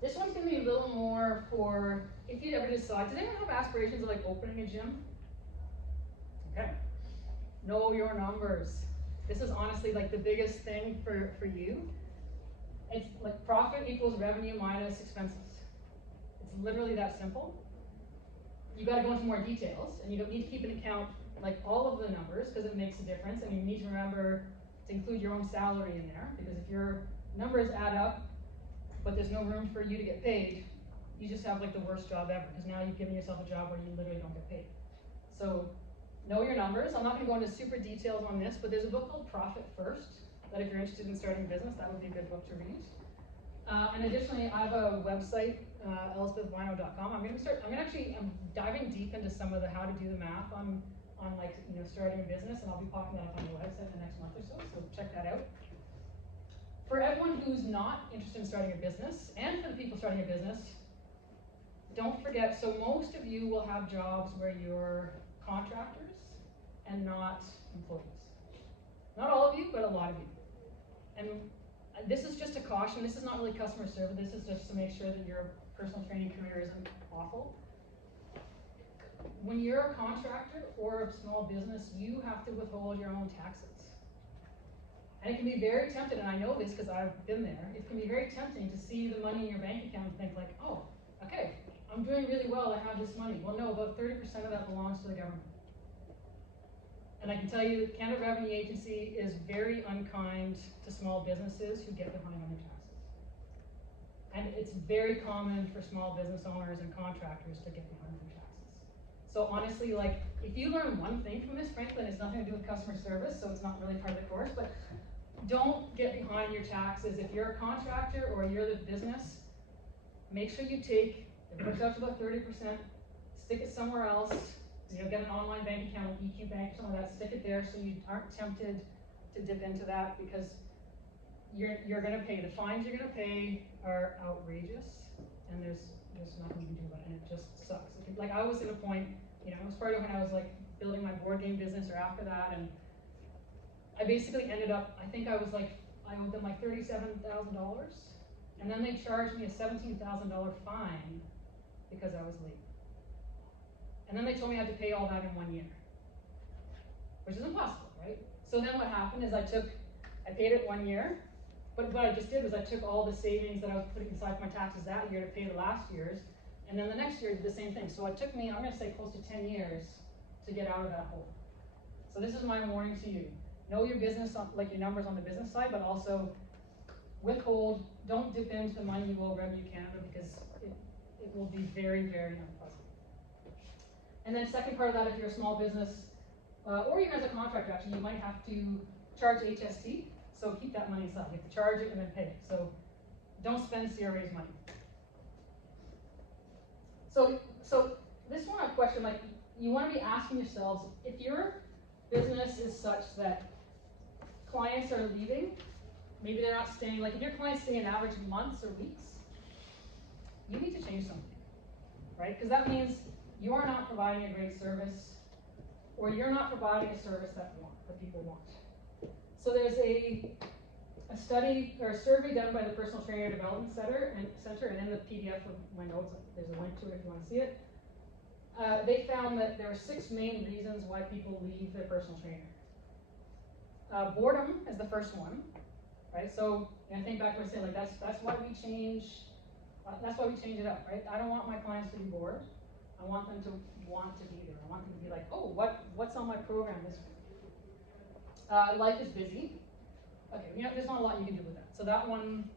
This one's gonna be a little more for if you ever decide, does anyone have aspirations of like opening a gym? Okay. Know your numbers. This is honestly like the biggest thing for you. It's like profit equals revenue minus expenses. It's literally that simple. You gotta go into more details, and you don't need to keep an account like all of the numbers because it makes a difference, and you need to remember to include your own salary in there, because if your numbers add up but there's no room for you to get paid, you just have like the worst job ever, because now you've given yourself a job where you literally don't get paid. So know your numbers. I'm not going to go into super details on this, but there's a book called Profit First that if you're interested in starting a business, that would be a good book to read. And additionally, I have a website, elizabethwino.com. I'm diving deep into some of the how to do the math on like, starting a business, and I'll be popping that up on the website in the next month or so check that out. For everyone who's not interested in starting a business, and for the people starting a business, don't forget, so most of you will have jobs where you're contractors and not employees. Not all of you, but a lot of you. And this is just a caution. This is not really customer service. This is just to make sure that your personal training career isn't awful. When you're a contractor or a small business, you have to withhold your own taxes. And it can be very tempting, and I know this because I've been there, it can be very tempting to see the money in your bank account and think like, oh, okay, I'm doing really well, I have this money. Well, no, about 30% of that belongs to the government. And I can tell you, Canada Revenue Agency is very unkind to small businesses who get behind on their taxes. And it's very common for small business owners and contractors to get behind on their taxes. So honestly, like, if you learn one thing from this, Franklin, it's nothing to do with customer service, so it's not really part of the course, but don't get behind your taxes. If you're a contractor or you're the business, make sure you take, it works out to about 30%, stick it somewhere else, get an online bank account like EQ Bank or something like that, stick it there so you aren't tempted to dip into that, because you're gonna pay. The fines you're gonna pay are outrageous, and there's nothing you can do about it, and it just sucks. Like I was at a point, it was probably when I was like building my board game business or after that, and I basically ended up, I think I owed them like $37,000, and then they charged me a $17,000 fine because I was late. And then they told me I had to pay all that in 1 year, which is impossible, right? So then what happened is I paid it 1 year, but what I just did was I took all the savings that I was putting aside for my taxes that year to pay the last year's, and then the next year did the same thing. So it took me, I'm gonna say close to 10 years to get out of that hole. So this is my warning to you. Know your business, like your numbers on the business side, but also withhold, don't dip into the money you owe Revenue Canada, because it will be very, very unpleasant. And then second part of that, if you're a small business, or even as a contractor actually, you might have to charge HST, so keep that money aside. You have to charge it and then pay it. So don't spend CRA's money. So this one a question, like you want to be asking yourselves, if your business is such that clients are leaving, maybe they're not staying, like if your clients stay an average months or weeks, you need to change something, right? Because that means you're not providing a great service, or you're not providing a service that people want. So there's a study or a survey done by the Personal Trainer Development Center, and in the PDF of my notes, there's a link to it if you want to see it. They found that there are 6 main reasons why people leave their personal trainer. Boredom is the first one, right? So think back to what I said, like that's why we change. That's why we change it up, right? I don't want my clients to be bored. I want them to want to be there. I want them to be like, oh, what's on my program this week? Life is busy. Okay, there's not a lot you can do with that. So that one